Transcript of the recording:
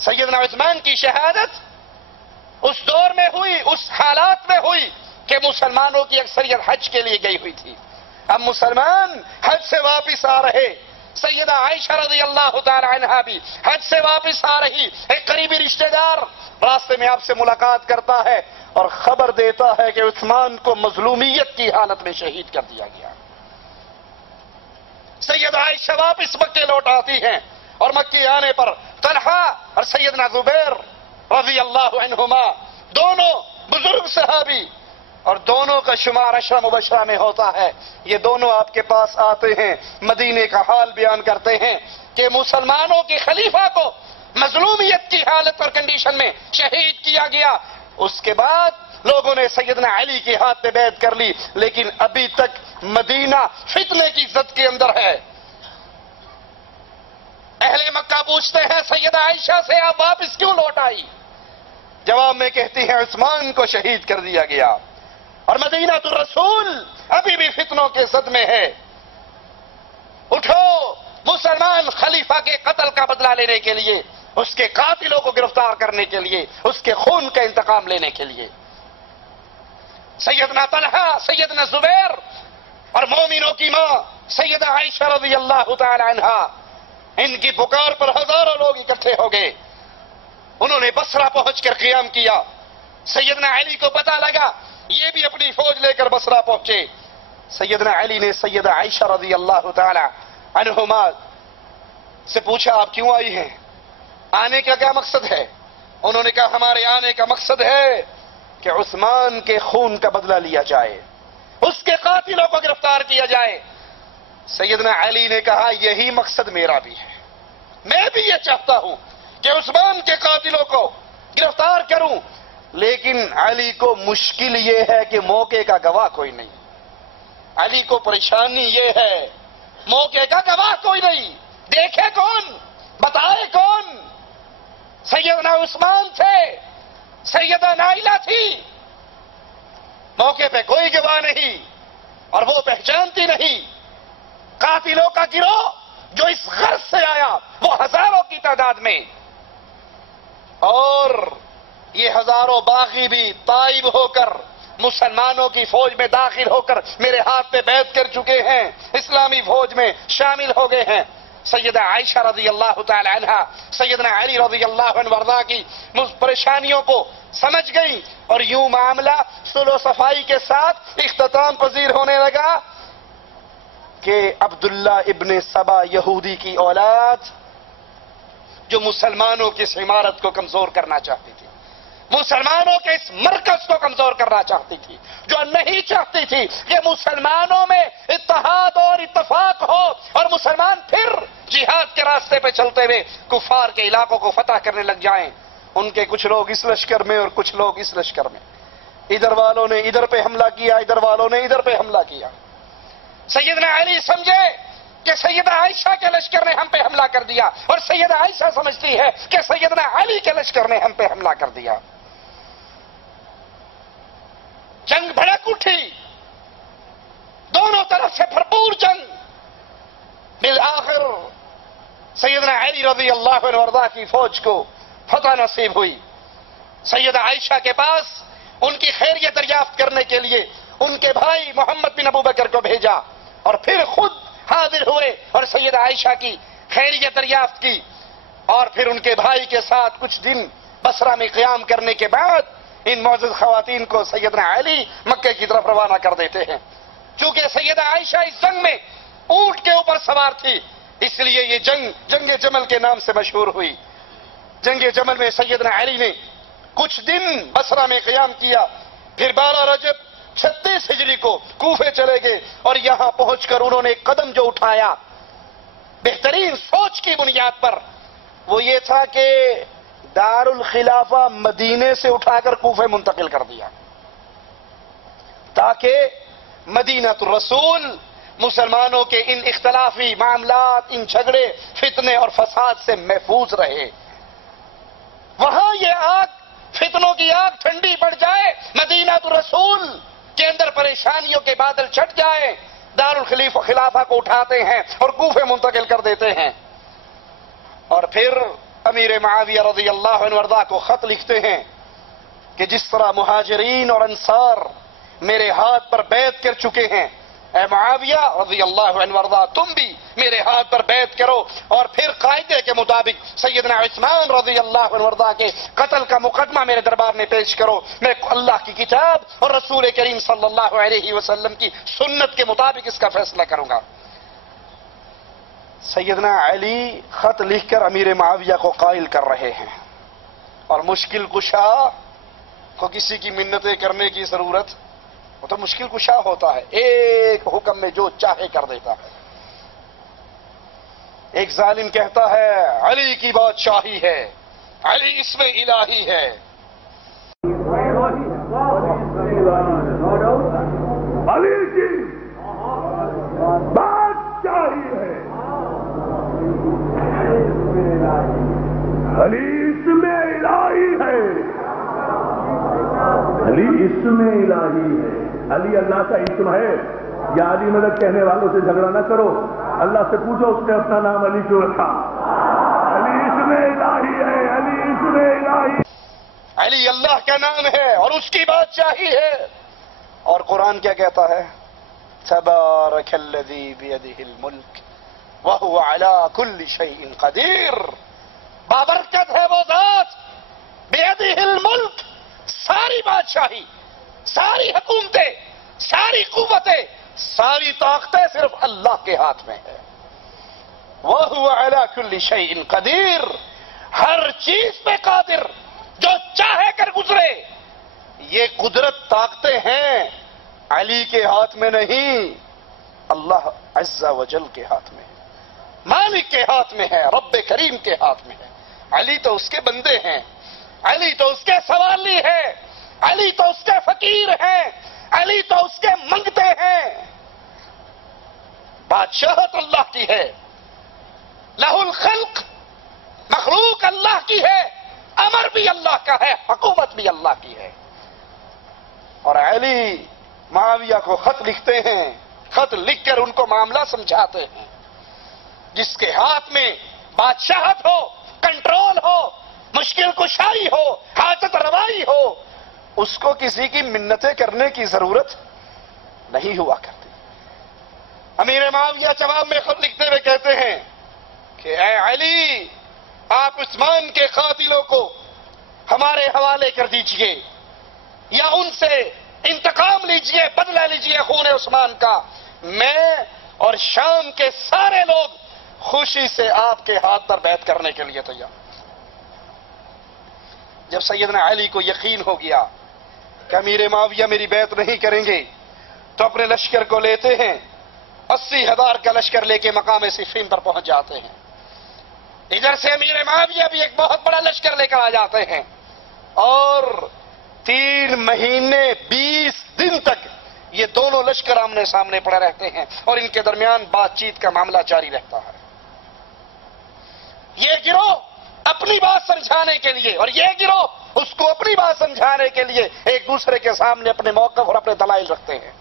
سیدنا عثمان کی شہادت اس دور میں ہوئی، اس حالات میں ہوئی کہ مسلمانوں کی اکثریت حج کے لیے گئی ہوئی تھی. اب مسلمان حج سے واپس آ رہے، سیدہ عائشہ رضی اللہ تعالی عنہا بھی حج سے واپس آ رہی. ایک قریبی رشتہ دار راستے میں آپ سے ملاقات کرتا ہے اور خبر دیتا ہے کہ عثمان کو مظلومیت کی حالت میں شہید کر دیا گیا. سیدہ عائشہ واپس مکے لوٹ آتی ہیں اور مکے آنے پر طلحہ اور سیدنا زبیر رضی اللہ عنہما دونوں بزرگ صحابی اور دونوں کا شمار عشرہ مبشرہ میں ہوتا ہے. یہ دونوں آپ کے پاس آتے ہیں، مدینے کا حال بیان کرتے ہیں کہ مسلمانوں کے خلیفہ کو مظلومیت کی حالت اور کنڈیشن میں شہید کیا گیا. اس کے بعد لوگوں نے سیدنا علی کے ہاتھ پہ بیعت کر لی، لیکن ابھی تک مدینہ فتنے کی زد کے اندر ہے. اہل مکہ پوچھتے ہیں سیدہ عائشہ سے آپ واپس کیوں لوٹ آئی؟ جواب میں کہتی ہیں عثمان کو شہید کر دیا گیا اور مدینہ الرسول ابھی بھی فتنوں کے زد میں ہے. اٹھو مسلمان خلیفہ کے قتل کا بدلہ لینے کے لیے، اس کے قاتلوں کو گرفتار کرنے کے لیے، اس کے خون کا انتقام لینے کے لیے. سیدنا طلحہ، سیدنا زبیر اور مومنوں کی ماں سیدہ عائشہ رضی اللہ تعالی عنہا، ان کی پکار پر ہزاروں لوگ اکٹھے ہو گئے. انہوں نے بصرہ پہنچ کر قیام کیا. سیدنا علی کو پتہ لگا، یہ بھی اپنی فوج لے کر بصرہ پہنچے. سیدنا علی نے سیدہ عائشہ رضی اللہ تعالی عنہما سے پوچھا آپ کیوں آئی ہیں؟ آنے کا کیا مقصد ہے؟ انہوں نے کہا ہمارے آنے کا مقصد ہے کہ عثمان کے خون کا بدلہ لیا جائے، اس کے قاتلوں کو گرفتار کیا جائے. سیدنا علی نے کہا یہی مقصد میرا بھی ہے، میں بھی یہ چاہتا ہوں کہ عثمان کے قاتلوں کو گرفتار کروں، لیکن علی کو مشکل یہ ہے کہ موقع کا گواہ کوئی نہیں. علی کو پریشانی یہ ہے موقع کا گواہ کوئی نہیں. دیکھے کون، بتائے کون؟ سیدنا عثمان تھے، سیدہ نائلہ تھی، موقع پہ کوئی گواہ نہیں اور وہ پہچانتی نہیں. قاتلوں کا گروہ جو اس غرض سے آیا وہ ہزاروں کی تعداد میں، اور یہ ہزاروں باغی بھی تائب ہو کر مسلمانوں کی فوج میں داخل ہو کر میرے ہاتھ پہ بیعت کر چکے ہیں، اسلامی فوج میں شامل ہو گئے ہیں. سیدہ عائشہ رضی اللہ تعالی عنہا سیدنا علی رضی اللہ عنہ وارضا کی پریشانیوں کو سمجھ گئی اور یوں معاملہ صلح و صفائی کے ساتھ اختتام پذیر ہونے لگا کہ عبداللہ ابن سبا یہودی کی اولاد جو مسلمانوں کی اس عمارت کو کمزور کرنا چاہتی تھی، مسلمانوں کے اس مرکز کو کمزور کرنا چاہتی تھی، جو نہیں چاہتی تھی کہ مسلمانوں میں اتحاد اور اتفاق ہو اور مسلمان پھر جہاد کے راستے پہ چلتے ہوئے کفار کے علاقوں کو فتح کرنے لگ جائیں. ان کے کچھ لوگ اس لشکر میں اور کچھ لوگ اس لشکر میں، ادھر والوں نے ادھر پہ حملہ کیا، ادھر والوں نے ادھر پہ حملہ کیا. سیدنا علی سمجھے کہ سیدہ عائشہ کے لشکر نے ہم پہ حملہ کر دیا اور سیدہ عائشہ سمجھتی ہے کہ سیدنا علی کے لشکر نے ہم پہ حملہ کر دیا. جنگ بھڑک اٹھی، دونوں طرف سے بھرپور جنگ. بالآخر سیدنا علی رضی اللہ عنہ وارضا کی فوج کو فتح نصیب ہوئی. سیدہ عائشہ کے پاس ان کی خیریت دریافت کرنے کے لیے ان کے بھائی محمد بن ابو بکر کو بھیجا اور پھر خود حاضر ہوئے اور سیدہ عائشہ کی خیریت دریافت کی. اور پھر ان کے بھائی کے ساتھ کچھ دن بصرہ میں قیام کرنے کے بعد ان معزز خواتین کو سیدنا علی مکے کی طرف روانہ کر دیتے ہیں. چونکہ سیدہ عائشہ اس جنگ میں اونٹ کے اوپر سوار تھی، اس لیے یہ جنگ جمل کے نام سے مشہور ہوئی. جنگ جمل میں سیدنا علی نے کچھ دن بصرہ میں قیام کیا، پھر 12 رجب 36 ہجری کو کوفے چلے گئے اور یہاں پہنچ کر انہوں نے ایک قدم جو اٹھایا بہترین سوچ کی بنیاد پر، وہ یہ تھا کہ دار الخلافہ مدینے سے اٹھا کر کوفے منتقل کر دیا تاکہ مدینہ الرسول مسلمانوں کے ان اختلافی معاملات، ان جھگڑے، فتنے اور فساد سے محفوظ رہے. وہاں یہ آگ، فتنوں کی آگ ٹھنڈی پڑ جائے، مدینہ الرسول کے اندر پریشانیوں کے بادل چھٹ جائے، دار الخلافہ کو اٹھاتے ہیں اور کوفے منتقل کر دیتے ہیں. اور پھر امیر معاویہ رضی اللہ عنہ وارضاہ کو خط لکھتے ہیں کہ جس طرح مہاجرین اور انصار میرے ہاتھ پر بیعت کر چکے ہیں، اے معاویہ رضی اللہ عنہ وارضاہ تم بھی میرے ہاتھ پر بیعت کرو، اور پھر قاعدے کے مطابق سیدنا عثمان رضی اللہ عنہ وارضاہ کے قتل کا مقدمہ میرے دربار میں پیش کرو، میں اللہ کی کتاب اور رسول کریم صلی اللہ علیہ وسلم کی سنت کے مطابق اس کا فیصلہ کروں گا۔ سیدنا علی خط لکھ کر امیر معاویہ کو قائل کر رہے ہیں، اور مشکل کشا کو کسی کی منتیں کرنے کی ضرورت، وہ تو مشکل کشا ہوتا ہے، ایک حکم میں جو چاہے کر دیتا ہے۔ ایک ظالم کہتا ہے علی کی بادشاہی ہے، علی اسم الہی ہے، علی کی بادشاہی ہے، علی اسم الہی ہے، علی اسم الہی ہے، علی اللہ کا اسم ہے۔ یا علی مدد کہنے والوں سے جھگڑا نہ کرو، اللہ سے پوچھو اس نے اپنا نام علی کیوں رکھا۔ علی اسم الہی ہے، علی اسم الہی، علی اللہ کا نام ہے اور اس کی بادشاہی ہے۔ اور قرآن کیا کہتا ہے؟ تبارک الذی بیدہ الملک وہو علی کل شیء قدیر، بابرکت ہے وہ ذات، بیدہ الملک، ساری بادشاہی، ساری حکومتیں، ساری قوتیں، ساری طاقتیں صرف اللہ کے ہاتھ میں ہے۔ وَهُوَ عَلَى كُلِّ شَيْءٍ قَدِيرٌ، ہر چیز پہ قادر، جو چاہے کر گزرے۔ یہ قدرت طاقتیں ہیں علی کے ہاتھ میں نہیں، اللہ عز و جل کے ہاتھ میں ہے، مالک کے ہاتھ میں ہے، رب کریم کے ہاتھ میں ہے۔ علی تو اس کے بندے ہیں، علی تو اس کے سوالی ہے، علی تو اس کے فقیر ہیں، علی تو اس کے منگتے ہیں۔ بادشاہت اللہ کی ہے، لہ الخلق، مخلوق اللہ کی ہے، امر بھی اللہ کا ہے، حکومت بھی اللہ کی ہے۔ اور علی معاویہ کو خط لکھتے ہیں، خط لکھ کر ان کو معاملہ سمجھاتے ہیں۔ جس کے ہاتھ میں بادشاہت ہو، کنٹرول ہو، مشکل کشائی ہو، حاجت روائی ہو، اس کو کسی کی منتیں کرنے کی ضرورت نہیں ہوا کرتی۔ امیر معاویہ جواب میں خط لکھتے ہوئے کہتے ہیں کہ اے علی، آپ عثمان کے قاتلوں کو ہمارے حوالے کر دیجئے، یا ان سے انتقام لیجئے، بدلہ لیجئے خون عثمان کا، میں اور شام کے سارے لوگ خوشی سے آپ کے ہاتھ پر بیعت کرنے کے لیے تیار۔ جب سیدنا علی کو یقین ہو گیا کہ امیر معاویہ میری بیعت نہیں کریں گے، تو اپنے لشکر کو لیتے ہیں، 80,000 کا لشکر لے کے مقام صفین پر پہنچ جاتے ہیں۔ ادھر سے امیر معاویہ بھی ایک بہت بڑا لشکر لے کر آ جاتے ہیں، اور 3 مہینے 20 دن تک یہ دونوں لشکر آمنے سامنے پڑے رہتے ہیں، اور ان کے درمیان بات چیت کا معاملہ جاری رہتا ہے۔ یہ گروہ اپنی بات سمجھانے کے لیے، اور یہ گروہ اس کو اپنی بات سمجھانے کے لیے ایک دوسرے کے سامنے اپنے موقف اور اپنے دلائل رکھتے ہیں۔